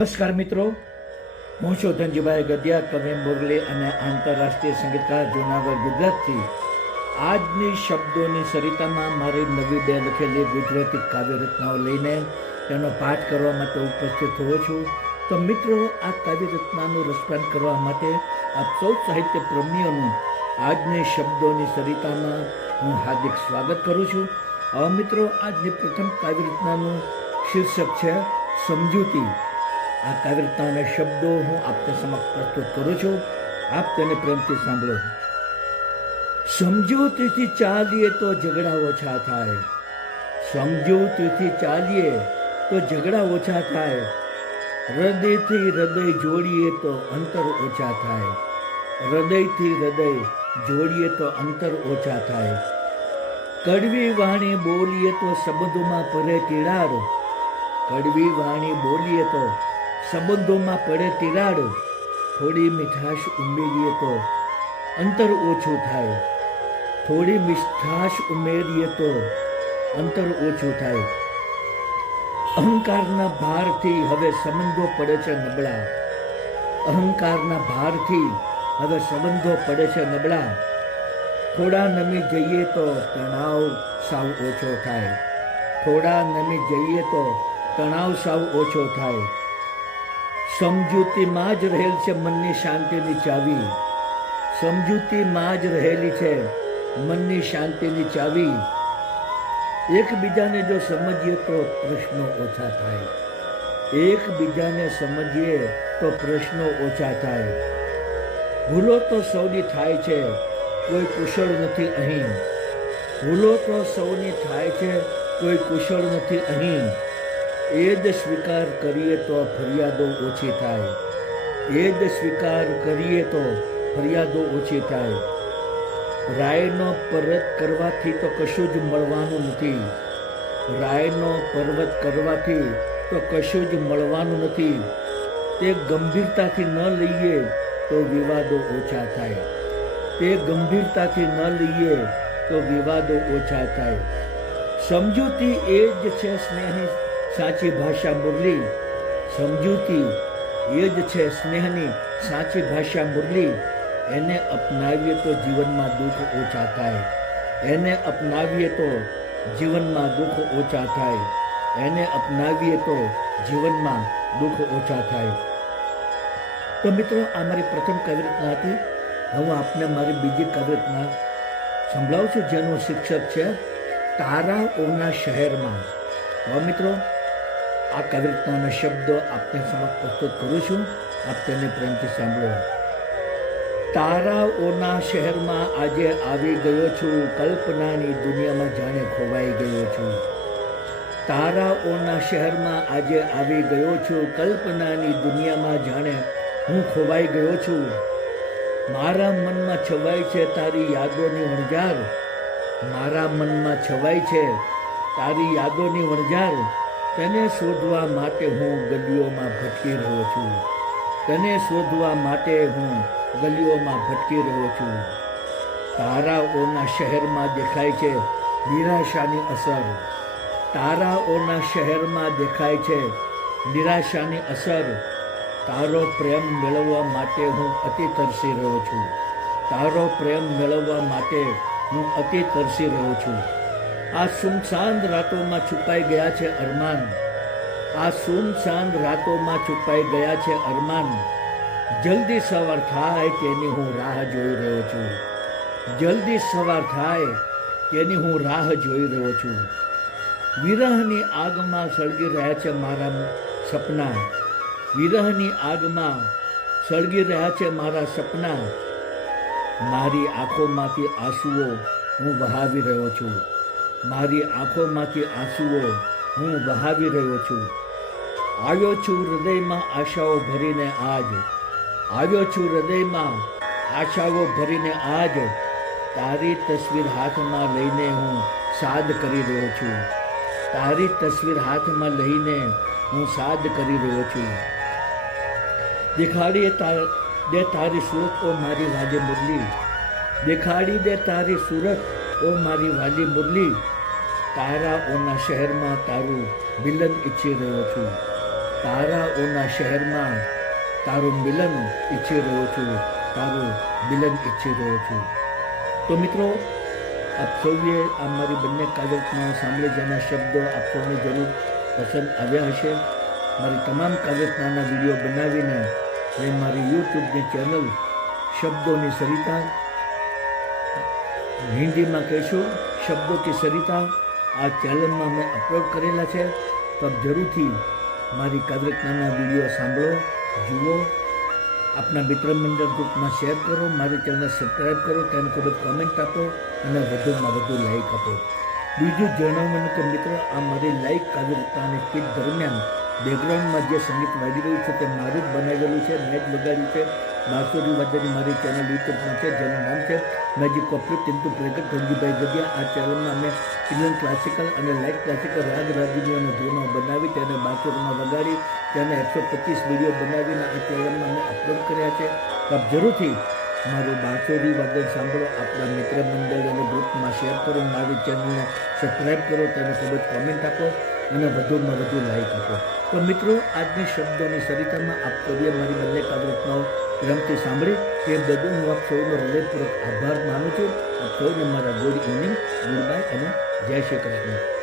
નમસ્કાર મિત્રો, હું છું ધનજીભાઈ ગઢિયા, કવિ મુરલી અને આંતરરાષ્ટ્રીય સંગીતકાર જૂનાગઢ ગુજરાતથી. આજની શબ્દોની સરિતામાં મારી નવી બે લખેલી ગુજરાતી કાવ્ય રચનાઓ લઈને તેનો પાઠ કરવા માટે ઉપસ્થિત થયો છું. તો મિત્રો, આ કાવ્ય રચનાનું રસપાન કરવા માટે આપ સૌ સાહિત્ય પ્રેમીઓનું આજની શબ્દોની સરિતામાં હું હાર્દિક સ્વાગત કરું છું. હવે મિત્રો, આજની પ્રથમ કાવ્ય રચનાનું શીર્ષક છે સમજૂતી. આ કાવ્ય રચનાના શબ્દો હું આપને સમક્ષ પ્રસ્તુત કરું છું. આપ તેને પ્રેમથી સાંભળો. સમજૂતીથી ચાલીએ તો ઝઘડા ઓછા થાય. સમજૂતીથી ચાલીએ તો ઝઘડા ઓછા થાય. હૃદયથી હૃદય જોડીએ તો અંતર ઓછા થાય. હૃદયથી હૃદય જોડીએ તો અંતર ઓછા થાય. કડવી વાણી બોલીએ તો સંબંધોમાં પડે તિરાડ. કડવી વાણી બોલીએ તો સંબંધોમાં પડે તિરાડ. થોડી મીઠાશ ઉમેરીએ તો અંતર ઓછું થાય. થોડી મીઠાશ ઉમેરીએ તો અંતર ઓછું થાય. અહંકારના ભારથી હવે સંબંધો પડે છે નબળા. અહંકારના ભારથી હવે સંબંધો પડે છે નબળા. થોડા નમી જઈએ તો તણાવ સાવ ઓછો થાય. થોડા નમી જઈએ તો તણાવ સાવ ઓછો થાય. સમજૂતીમાં જ રહેલ છે મનની શાંતિની ચાવી. સમજૂતીમાં જ રહેલી છે મનની શાંતિની ચાવી. એકબીજાને જો સમજીએ તો પ્રશ્નો ઓછા થાય. એકબીજાને સમજીએ તો પ્રશ્નો ઓછા થાય. ભૂલો તો સૌની થાય છે, કોઈ કુશળ નથી અહીં. ભૂલો તો સૌની થાય છે, કોઈ કુશળ નથી અહીં. એ જ સ્વીકાર કરીએ તો ફરિયાદો ઓછી થાય. એ જ સ્વીકાર કરીએ તો ફરિયાદો ઓછી થાય. રાયનો પર્વત કરવાથી તો કશું જ મળવાનું નથી. રાયનો પર્વત કરવાથી તો કશું જ મળવાનું નથી. તે ગંભીરતાથી ન લઈએ તો વિવાદો ઓછા થાય. તે ગંભીરતાથી ન લઈએ તો વિવાદો ઓછા થાય. સમજૂતી એ જ છે સ્નેહની સાચી ભાષા મુરલી. સમજૂતી એ જ છે સ્નેહની સાચી ભાષા મુરલી. એને અપનાવીએ તો જીવનમાં દુઃખ ઓછા થાય. એને અપનાવીએ તો જીવનમાં દુઃખ ઓછા થાય. એને અપનાવીએ તો જીવનમાં દુઃખ ઓછા થાય. તો મિત્રો, આ મારી પ્રથમ કાવ્ય રચના હતી. હું આપને મારી બીજી કાવ્ય રચના સંભળાવું છું, જેનું શીર્ષક છે તારાઓના શહેરમાં. હવે મિત્રો, આ કાવ્ય રચનાના શબ્દો આપને સમક્ષ પ્રસ્તુત કરું છું. આપ તેને પ્રેમથી સાંભળો. તારાઓના શહેરમાં આજે આવી ગયો છું. કલ્પનાની દુનિયામાં જાણે ખોવાઈ ગયો છું. તારાઓના શહેરમાં આજે આવી ગયો છું. કલ્પનાની દુનિયામાં જાણે હું ખોવાઈ ગયો છું. મારા મનમાં છવાય છે તારી યાદોની વણઝાર. મારા મનમાં છવાય છે તારી યાદોની વણઝાર. તને શોધવા માટે હું ગલીઓમાં ભટકી રહ્યો છું. તને શોધવા માટે હું ગલીઓમાં ભટકી રહ્યો છું. તારાઓના શહેરમાં દેખાય છે નિરાશાની અસર. તારાઓના શહેરમાં દેખાય છે નિરાશાની અસર. તારો પ્રેમ મેળવવા માટે હું અતિ તરસી રહ્યો છું. તારો પ્રેમ મેળવવા માટે હું અતિ તરસી રહ્યો છું. આ સુમસાન રાતોમાં છુપાઈ ગયા છે અરમાન. આ સુમસાન રાતોમાં છુપાઈ ગયા છે અરમાન. જલ્દી સવાર થાય તેની હું રાહ જોઈ રહ્યો છું. જલ્દી સવાર થાય તેની હું રાહ જોઈ રહ્યો છું. વિરહની આગમાં સળગી રહ્યા છે મારા સપના. વિરહની આગમાં સળગી રહ્યા છે મારા સપના. મારી આંખોમાંથી આંસુઓ હું વહાવી રહ્યો છું. મારી આંખોમાંથી આંસુઓ હું વહાવી રહ્યો છું. આવ્યો છું હૃદયમાં આશાઓ ભરીને આજ. આવ્યો છું હૃદયમાં આશાઓ ભરીને આજ. તારી તસવીર હાથમાં લઈને હું સાદ કરી રહ્યો છું. તારી તસવીર હાથમાં લઈને હું સાદ કરી રહ્યો છું. દેખાડી દે તારી સુરત ઓ મારી વાલી મુરલી. દેખાડી દે તારી સુરત ઓ મારી વાલી મુરલી. તારાઓના શહેરમાં તારું મિલન ઈચ્છી રહ્યો છું. તારાઓના શહેરમાં તારું મિલન ઈચ્છી રહ્યો છું, તારું મિલન ઈચ્છી રહ્યો છું. તો મિત્રો, આપ સૌએ આ મારી બંને કાવ્યરચનાઓ સાંભળી, જેના શબ્દો આપ સૌને જરૂર પસંદ આવ્યા હશે. મારી તમામ કાવ્યરચનાના વિડીયો બનાવીને મેં મારી યુટ્યુબની ચેનલ શબ્દોની સરિતા, હિન્દીમાં કહીશું શબ્દો કી સરિતા, આ ચેનલમાં મેં અપલોડ કરેલા છે. તો આપ જરૂરથી મારી કાવ્યરચનાના વિડીયો સાંભળો, જુઓ, આપના મિત્ર મંડળ ગ્રુપમાં શેર કરો, મારી ચેનલ સબસ્ક્રાઈબ કરો, તેને ખૂબ જ કોમેન્ટ આપો અને વધુમાં વધુ લાઈક આપો. બીજું જણાવવાનું કે મિત્રો, આ મારી લાઈવ કાવ્યરચનાની સ્પીચ દરમિયાન બેકગ્રાઉન્ડમાં જે સંગીત વાગી રહ્યું છે તે મારું જ બનાવેલું છે, મેં જ લગાડ્યું છે. બાંસુરી વાદ્યની મારી ચેનલ યુટ્યુબમાં છે, જેનું નામ છે મેજિક કોપરેટ ટિન્ટુ પ્રગટ ધનજીભાઈ જગ્યા. આ ચેનલમાં મેં ઇન્ડિયન ક્લાસિકલ અને લાઇટ ક્લાસિકલ રાગ રાગીણીઓ અને ધૂનો બનાવી તેને બાંસુરીમાં વગાડી, તેને 125 વિડીયો બનાવીને આ ચેનલમાં મેં અપલોડ કર્યા છે. તો આપ જરૂરથી મારું બાંસુરી વાદન સાંભળો, આપણા મિત્ર મંડળ અને ગ્રુપમાં શેર કરો, મારી ચેનલને સબસ્ક્રાઈબ કરો, તેને ખૂબ જ કોમેન્ટ આપો અને વધુમાં વધુ લાઈક આપો. તો મિત્રો, આજની શબ્દોની સરિતામાં આપ સૌએ મારી બંને કાવ્યરચનાઓ પ્રેમથી સાંભળી તે બદલ હું આપ સૌનો હૃદયપૂર્વક આભાર માનું છું. આપ સૌને મારા ગુડ ઇવનિંગ, ગુડ બાય અને જય શ્રી કૃષ્ણ.